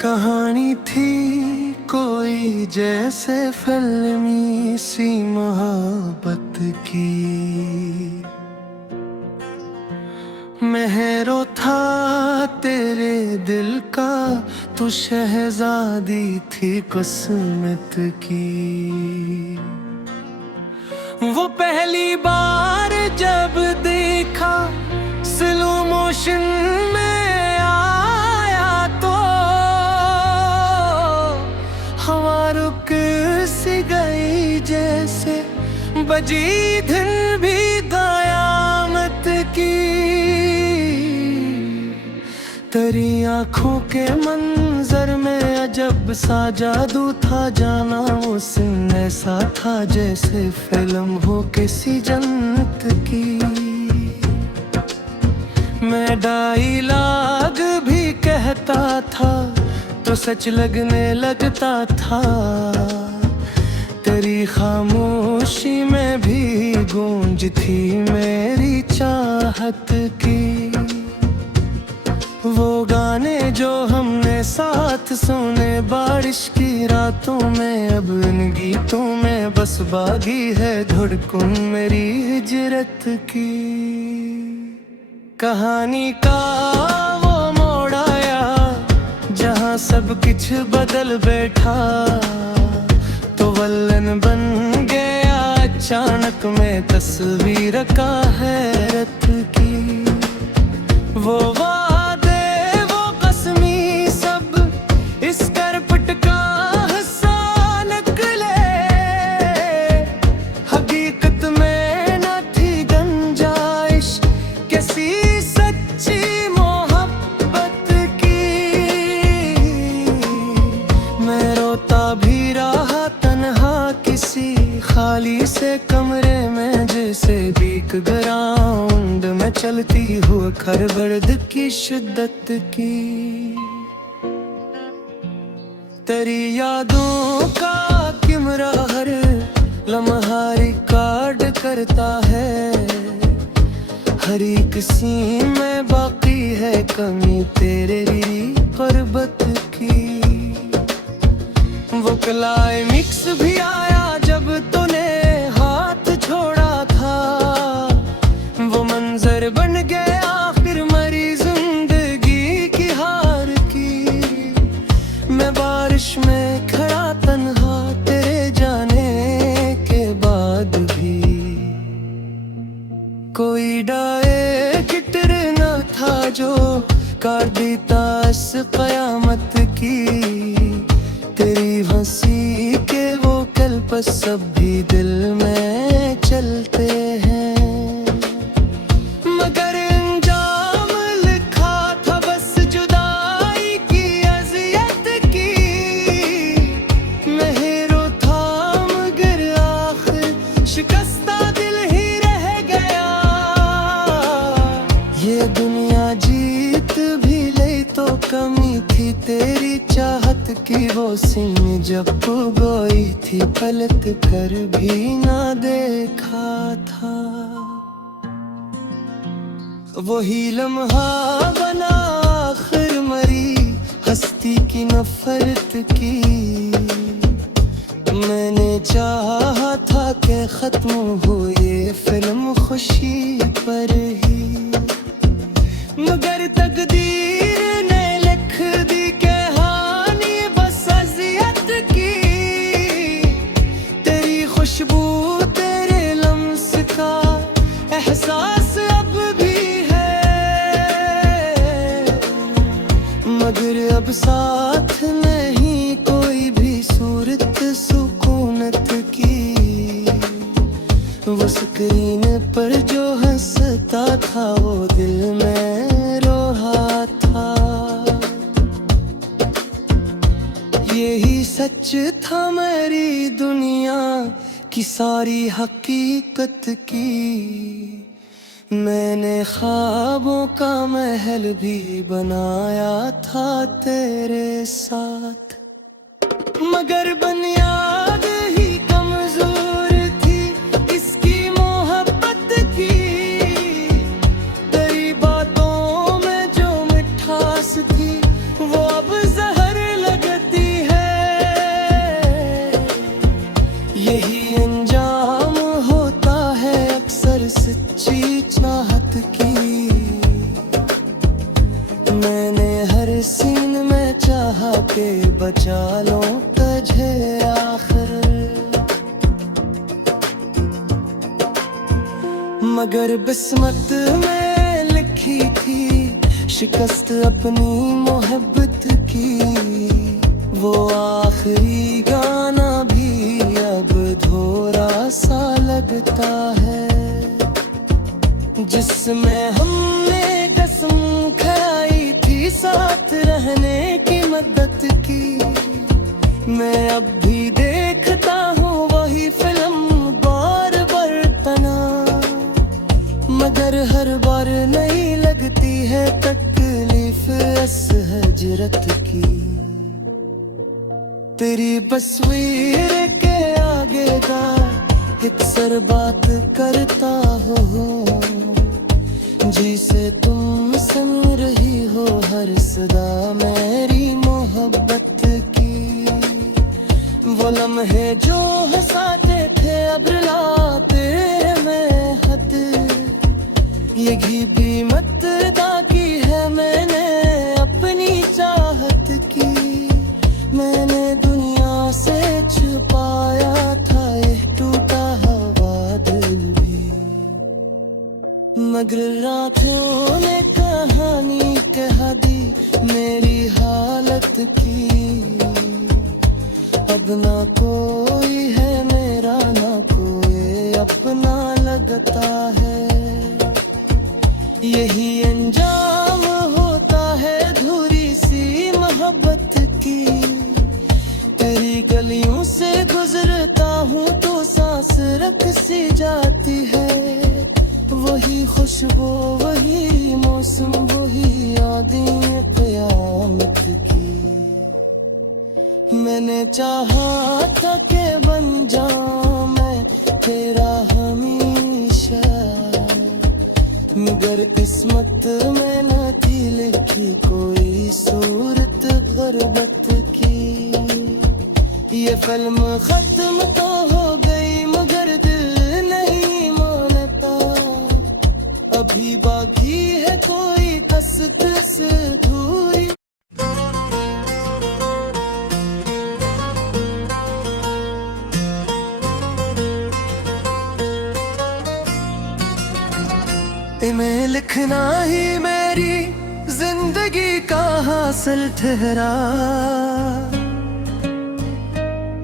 कहानी थी कोई जैसे फिल्मी सी मोहब्बत की। मेहरो था तेरे दिल का, तू शहजादी थी किस्मत की। वो पहली बार जब देखा स्लो मोशन में आया तो हवा रुक सी गई जैसे बजी धुन भी कयामत की। तेरी आंखों के मंजर में अजब सा जादू था, जाना वो सीन ऐसा था जैसे फिल्म हो किसी जन्नत की। मैं डायलॉग भी कहता था तो सच लगने लगता था, तेरी खामोशी में भी गूंज थी मेरी चाहत की। वो गाने जो हमने साथ सुने बारिश की रातों में, अब इन गीतों में बस बागी है धड़कन मेरी हिजरत की। कहानी का वो मोड़ आया जहाँ सब कुछ बदल बैठा, तो वल्लन बन गया अचानक में तस्वीर का हैरत की। वो खाली से कमरे में जैसे बीक ग्राउंड में चलती हुई खरबर्द की शिद्दत की। तेरी यादों का कैमरा हर लम्हा रिकॉर्ड करता है, हर एक सीन में बाकी है कमी तेरे गुर्बत की। वो क्लाइमेक्स भी आया जब तूने हाथ छोड़ा था, वो मंजर बन गया फिर मरी जिंदगी की हार की। मैं बारिश में खड़ा तन्हा तेरे जाने के बाद भी, कोई डायरेक्टर न था जो कर देता इस कयामत की। तेरी हंसी के वो कल्प सब भी दिल में चलते हैं, मगर अंजाम लिखा था बस जुदाई की अज़ियत की। मैं हीरो था मगर आखिर शिकस्ता दिल ही रह गया। ये दुनिया जीत भी ले तो कमी थी तेरी चाहत की। वो सीन जब तू गोई थी पलट कर भी ना देखा था, वही लम्हा बना आखिर मरी हस्ती की नफरत की। मैंने चाहा था कि खत्म हो ये फिल्म खुशी पर ही, मगर तकदीर ने लिख दी कहानी बस अज़ियत की। तेरी खुशबू तेरे लम्स का एहसास अब भी है, मगर अब साथ नहीं कोई भी सूरत सुकूनत की। वो स्क्रीन पर जो हंसता था वो दिल में रो रहा था। यही सच था मेरी दुनिया की सारी हकीकत की। मैंने ख्वाबों का महल भी बनाया था तेरे साथ, मगर बुनियाद ही कमजोर थी इसकी मोहब्बत की। तेरी बातों में जो मिठास थी वो अब जहर मैंने हर सीन में चाहा के बचा लो तुझे आखिर, मगर किस्मत में लिखी थी शिकस्त अपनी मोहब्बत की। वो आखिरी गाना भी अब थोड़ा सा लगता है, जिसमें हमने कसम खाई थी साथ रहने की मदद की। मैं अब भी देखता हूँ वही फिल्म बार बार तना, मगर हर बार नहीं लगती है तकलीफ इस हजरत की। तेरी तस्वीर के आगे का अक्सर बात करता हूँ, जिसे तुम सुन रही हो हर सदा मेरी मोहब्बत की। वो लम्हे जो हंसाते थे अब रुलाते मैं हद, यही भी मत अदा की है मैंने अपनी चाहत की। मैंने दुनिया से छुपाया था ये टूटा हुआ दिल भी, मगर रातों ने कहानी कह दी मेरी हालत की। अब ना कोई है मेरा ना कोई अपना लगता है, यही अंजाम होता है अधूरी सी मोहब्बत की। तेरी गलियों से गुजरता हूँ तो सांस रख सी जाती है, वही खुशबू वही मौसम वही यादें क़यामत की। मैंने चाहा था कि बन जाऊं मैं तेरा हमेशा, मगर किस्मत में न थी लिखी कोई सूरत गुर्बत की। ये फिल्म खत्म तो हो गई मगर दिल नहीं मानता, अभी बाकी है कोई कसक अधूरी। इन्हें लिखना ही मेरी जिंदगी का हासिल ठहरा,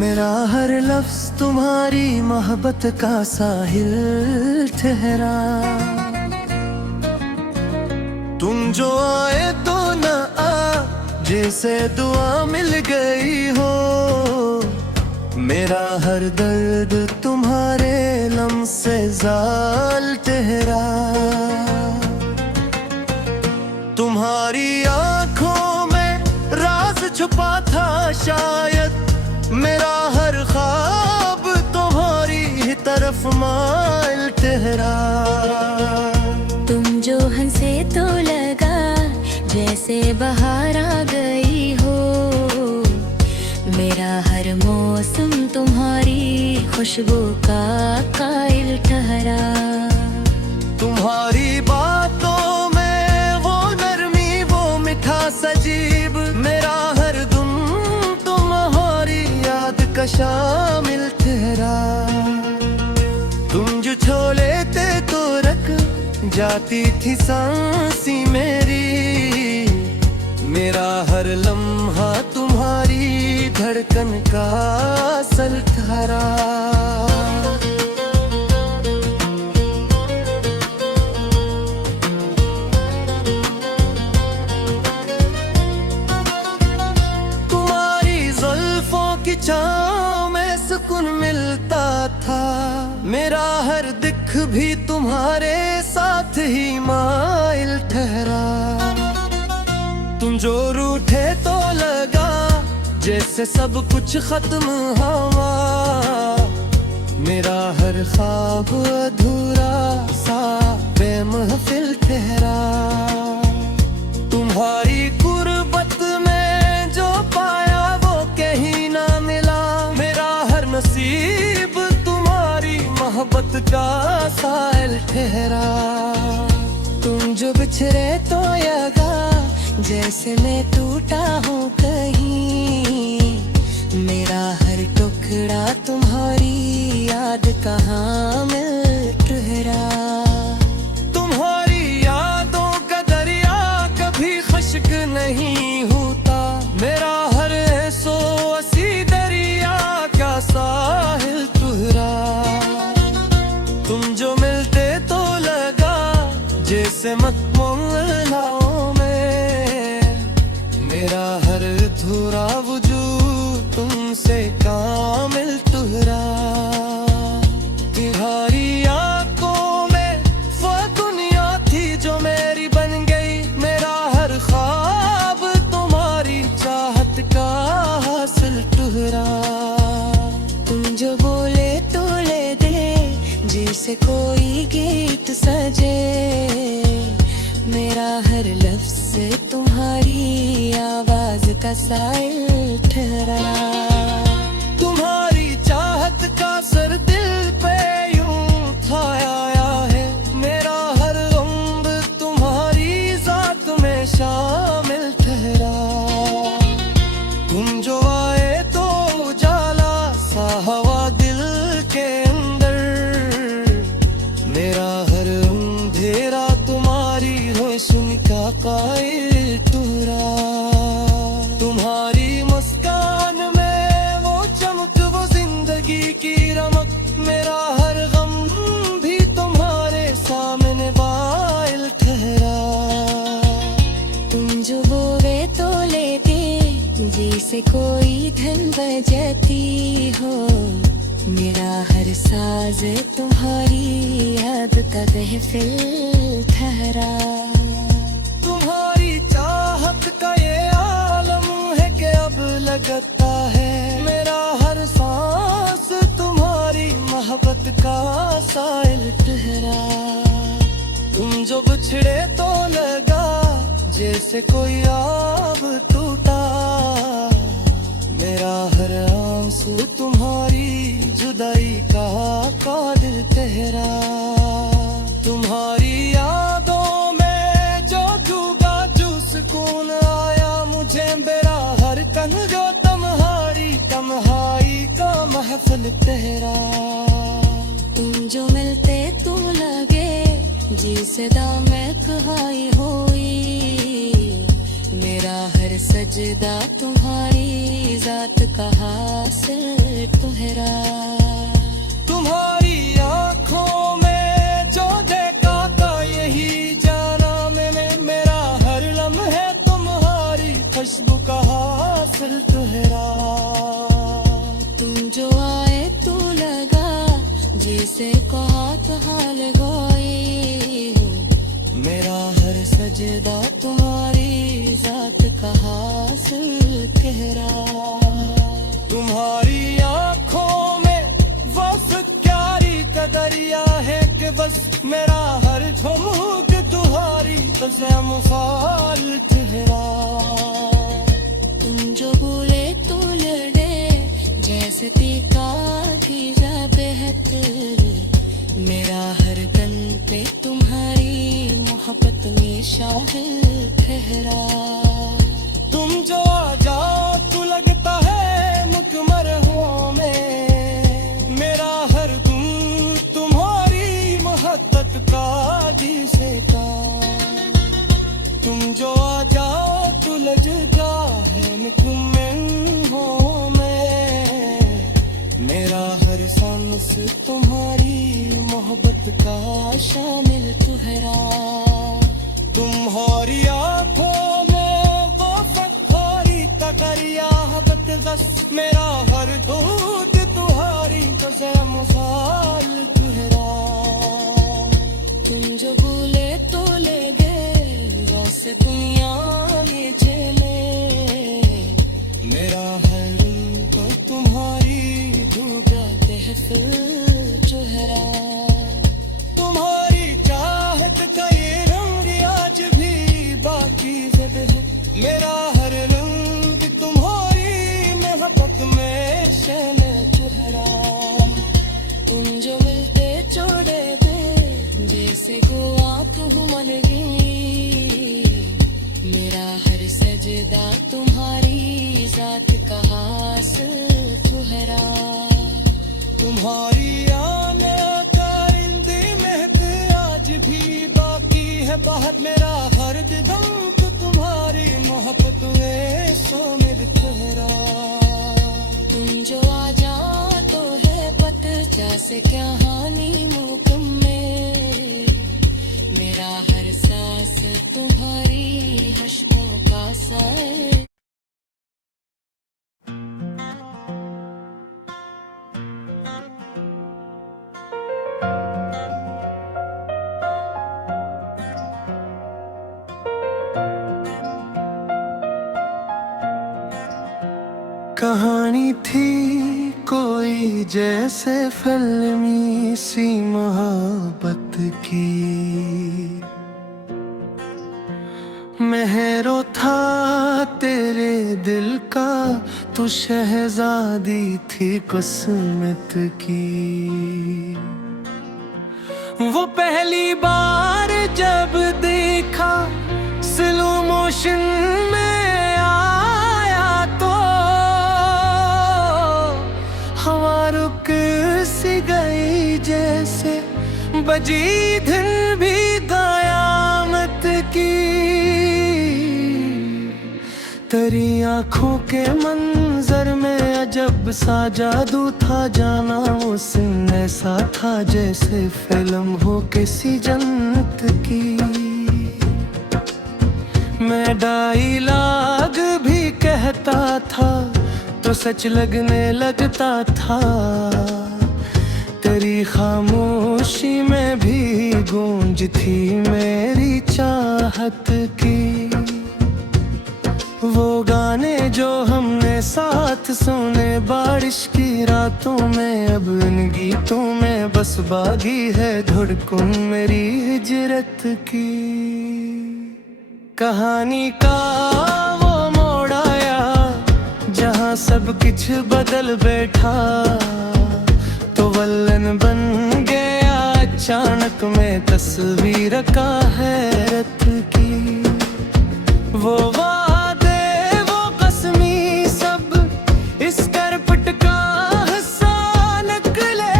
मेरा हर लफ्ज तुम्हारी मोहब्बत का साहिल ठहरा। तुम जो आए तो न आ जैसे दुआ मिल गई हो, मेरा हर दर्द तुम्हारे लम से जाल ठहरा। तुम्हारी आंखों में राज छुपा था शायद, मेरा हर ख्वाब तुम्हारी ही तरफ माइल ठहरा। तुम जो हंसे तो लगा जैसे बहार आ गई हो, मेरा हर मौसम तुम्हारी खुशबू का कायल ठहरा। तुम्हारी बातों में वो नरमी वो मिठास अजीब, मेरा हर दम तुम्हारी याद का शामिल ठहरा। तुम जो छो लेते तो रख जाती थी सांसी मेरी, मेरा हर लम्हा तुम्हारी धड़कन का असल ठहरा। तुम्हारी जुल्फों की छाँव में सुकून मिलता था, मेरा हर दिख भी तुम्हारे साथ ही माइल ठहरा। तुम जो रूठे तो लगा जैसे सब कुछ खत्म हुआ, मेरा हर ख्वाब अधूरा सा बेमहफिल ठहरा। तुम्हारी गुर्बत में जो पाया वो कहीं ना मिला, मेरा हर नसीब तुम्हारी मोहब्बत का साहिल ठहरा। तुम जो बिछड़े तो यगा जैसे मैं टूटा हूँ कहीं, मेरा हर टुकड़ा तुम्हारी याद कहाँ मिल ठहरा। तुम्हारी यादों का दरिया कभी खश्क नहीं होता, मेरा हर ऐसो असी दरिया का साहिल तुहरा। तुम जो मिलते तो लगा जैसे मखमलाओं में, मेरा हर अधूरा वजूद तुमसे कामिल तुहरा। तुम्हारी आंखों में वो दुनिया थी जो मेरी बन गई, मेरा हर ख्वाब तुम्हारी चाहत का हासिल तुहरा। तुम जो बोले तो ले दे जैसे कोई गीत सजे, मेरा हर लफ्ज़ तुम्हारी आवाज का साइल ठहरा। तुम्हारी चाहत का सर दिल पे यूं छाया है, मेरा हर उम्र तुम्हारी जात में शामिल ठहरा। तुम जो आए तो उजाला सा हवा दिल के अंदर, मेरा हर अंधेरा तुम्हारी रोशनी का कायल तुहरा। तुम्हारी मुस्कान में वो चमक, वो जिंदगी की रमक, मेरा हर गम भी तुम्हारे सामने बाइल ठहरा। तुम जो बोवे तो ले दे जैसे कोई धन बजाती हो, मेरा हर साज तुम्हारी याद का महफिल ठहरा। तुम्हारी चाहत का ये आलम है कि अब लगता है, मेरा हर सांस तुम्हारी मोहब्बत का साइल ठहरा। तुम जो बिछड़े तो लगा जैसे कोई आब टूटा, मेरा हर आंसू तुम्हारी जुदाई का कादिर ठहरा। तुम्हारी यादों में जो डूबा जो सुकून आया मुझे, मेरा हर कन जो तुम्हारी तन्हाई का महफिल ठहरा। तुम जो मिलते तो लगे जिसे दामें कहाई हुई, मेरा हर सजदा तुम्हारी जात का हासिल तुहरा। तुम्हारी आंखों में जो देखा था यही जाना मैंने, मेरा हर लम्हे तुम्हारी खुशबू का हासिल तुहरा। तुम जो आए तो लगा जिसे कहा तो हाल गोई, मेरा हर सजदा तुम्हारी जात का हासिल ठहरा। तुम्हारी आंखों में वो प्यारी का दरिया है कि बस मेरा हर झुमक तुम्हारी तुझे मुखाल ठहरा। तुम जो बोले तो लड़े जैसे तीखा खीरा बेहतर, मेरा हर गन पे तुम्हारी मोहब्बत में शाहिल ठहरा। तुम जो आ जाओ तो लगता है मुकमर हूँ मैं, मेरा हर गुम तुम्हारी मोहब्बत का जिसे का। तुम जो आ जाओ तो लगता है मुकमर हूँ मैं, मेरा हर सांस तुम्हारी मोहब्बत का शामिल तुहरा। तुम्हारी आंखों में वो फख्री तगरिया हबत दस, मेरा हर दूध तुम्हारी तुझे मुसाल तुहरा। तुम जो बोले तो ले गए वैसे दुनिया में झेले, मेरा हर तो तुम्हारी डूबा तहफिल चेहरा। तुम्हारी चाहत का ये रंग आज भी बाकी जब है, मेरा हर रंग तुम्हारी मोहब्बत में शैले चेहरा। तुम जो मिलते छोड़े दे जैसे को आंख मन गई, मेरा हर हर सजदा तुम्हारी जात का हासिल चुहरा। तुम्हारी आने कारिंदे महक आज भी बाकी है बाहर मेरा हर दम तो तुम्हारी मोहब्बत में सो मेरे चेहरा। तुम जो आ जा तो है पतझड़ से क्या हानि मुकम में। मेरा हर सांस तुम्हारी हश्मों का सर। कहानी थी कोई जैसे फिल्मी सी मोहब्बत की। मेहरो था तेरे दिल का तू शहजादी थी किस्मत की। वो पहली बार जब देखा स्लो मोशन में आया तो हवा रुक सी गई जैसे बजी धुन भी कयामत की। तेरी आंखों के मंजर में अजब सा जादू था जाना उस ऐसा था जैसे फिल्म हो किसी जन्नत की। मैं डायलॉग भी कहता था तो सच लगने लगता था। तेरी खामोशी में भी गूंज थी मेरी चाहत की। वो गाने जो हमने साथ सुने बारिश की रातों में अब इन गीतों में बस बागी है धड़कन मेरी हिजरत की। कहानी का वो मोड़ आया जहाँ सब कुछ बदल बैठा तो वल्लन बन गया अचानक में तस्वीर का हैरत की। वो वादे वो कसमी सब इस करपट का हिस्सा निकले।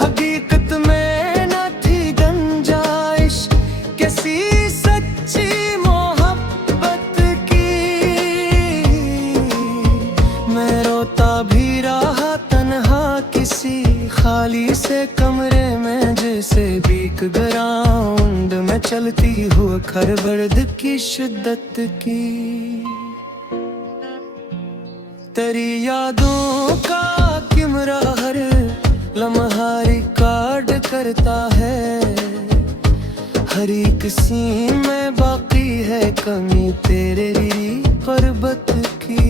हकीकत में न थी गुंजाइश किसी सच्ची मोहब्बत की। मैं रोता भी रहा तन्हा किसी खाली से कमरे में जैसे बीक ग्राउंड में चलती हुआ खरबर्द की शिद्दत की। तेरी यादों का किमरा हर लम्हा रिकॉर्ड करता है। हर एक सीन में बाकी है कमी तेरे पर्वत की।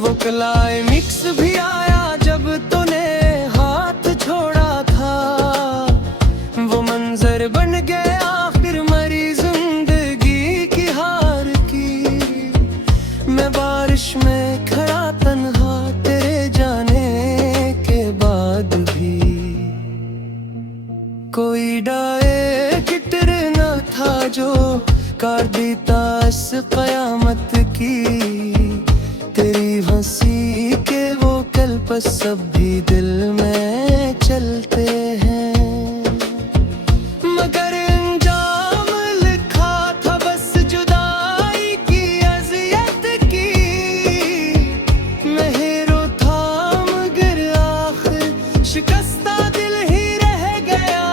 वो क्लाइमेक्स भी आया जब तूने हाथ छोड़ा था। वो मंजर बन गया फिर मरी जिंदगी की हार की। मैं बारिश में खड़ा तन्हा तेरे जाने के बाद भी। कोई डायरेक्टर न था जो कर देता इस कयामत की। तेरी हंसी के वो कल्प सब भी दिल में चलते हैं। मगर अंजाम लिखा था बस जुदाई की अज़ियत की। मैं हीरो था मगर आखिर शिकस्ता दिल ही रह गया।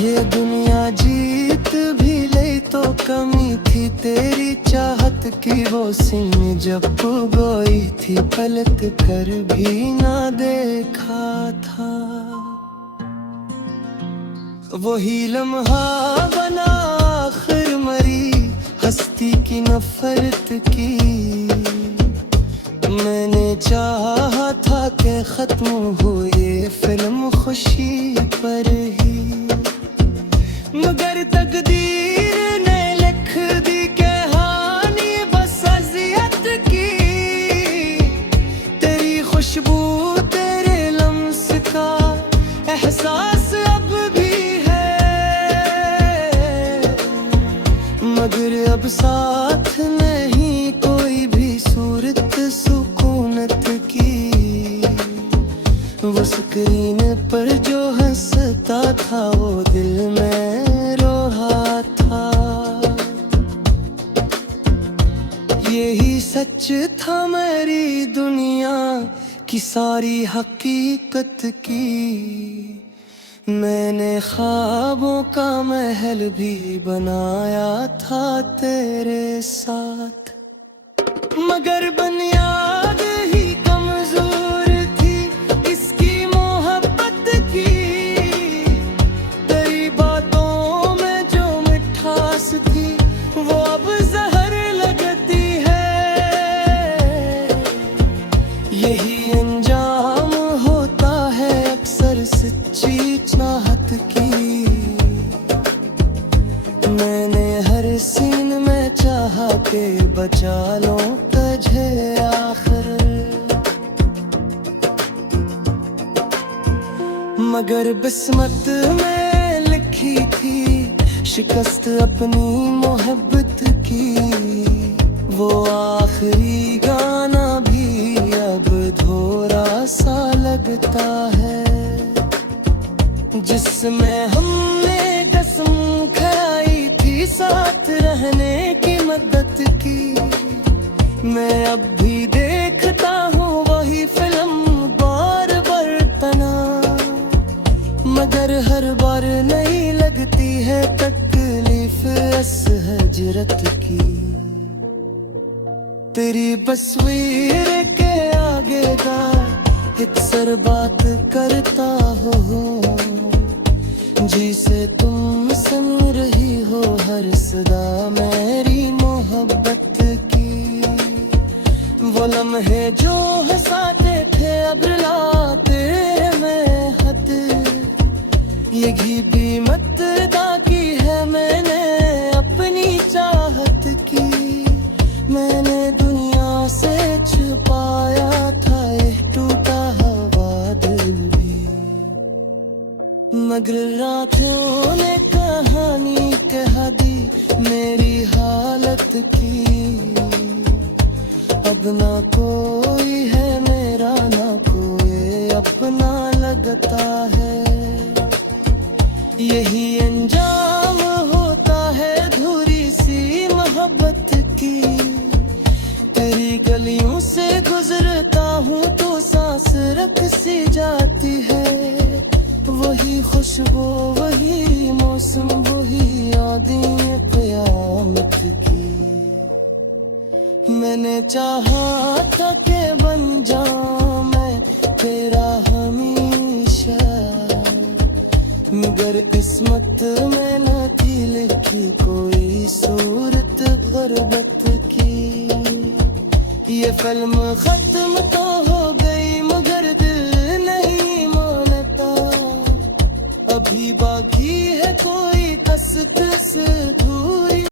ये दुनिया जीत भी ले तो कमी थी तेरी चाहत की। वो सीन जब तू गोई थी पलट कर भी ना देखा था। वही लम्हा बना आखिर मरी हस्ती की नफरत की। मैंने चाहा था कि खत्म हो ये फिल्म खुशी पर ही। मगर तकदीर ने लिख दी कहानी बस अज़ियत की। तेरी खुशबू तेरे लम्स का एहसास अब भी है। साथ नहीं कोई भी सूरत सुकूनत की, वो स्क्रीन पर जो हंसता था वो दिल में रो रहा था। यही सच था मेरी दुनिया की सारी हकीकत की। मैंने ख्वाबों का महल भी बनाया था तेरे साथ, मगर बुनियाद ही कमजोर थी इसकी मोहब्बत की। तेरी बातों में जो मिठास थी वो अब जहर लगती है। यही अंजाम होता है अक्सर सच्ची चाहत की। मैंने हर सीन में चाहा के बचा लो तुझे आखिर, मगर किस्मत में लिखी थी शिकस्त अपनी मोहब्बत की। वो आखिरी गाना भी अब थोड़ा सा लगता है, जिसमें हमने कसम खाई थी साथ रहने की मदद की। मैं अब भी देखता हूँ वही फिल्म बार बार तना, मगर हर बार नहीं लगती है तकलीफ इस हजरत की। तेरी तस्वीर के आगे का अक्सर बात करता हूँ, जिसे तुम सुन रही हो हर सदा मेरी मोहब्बत की। वो लम्हे जो हंसाते थे अब रुलाते मैं हद, ये घी भी मत की है मैंने अपनी चाहत की। मैंने दुनिया से छुपाया था एक टूटा हुआ दिल भी, मगर रातों ने कहानी कह दी मेरी हालत की। अब ना कोई है मेरा ना कोई अपना लगता है। यही अंजाम होता है अधूरी सी मोहब्बत की। तेरी गलियों से गुजरता हूँ तो सांस रख सी जाती है। वही खुशबू वही मौसम वही यादें क़यामत की। मैंने चाहा था कि बन जाऊं मैं तेरा हमेशा, मगर किस्मत में न थी लिखी कोई सूरत गुर्बत की। ये फिल्म खत्म तो हो गई मगर दिल नहीं मानता, अभी बाकी है कोई कसक से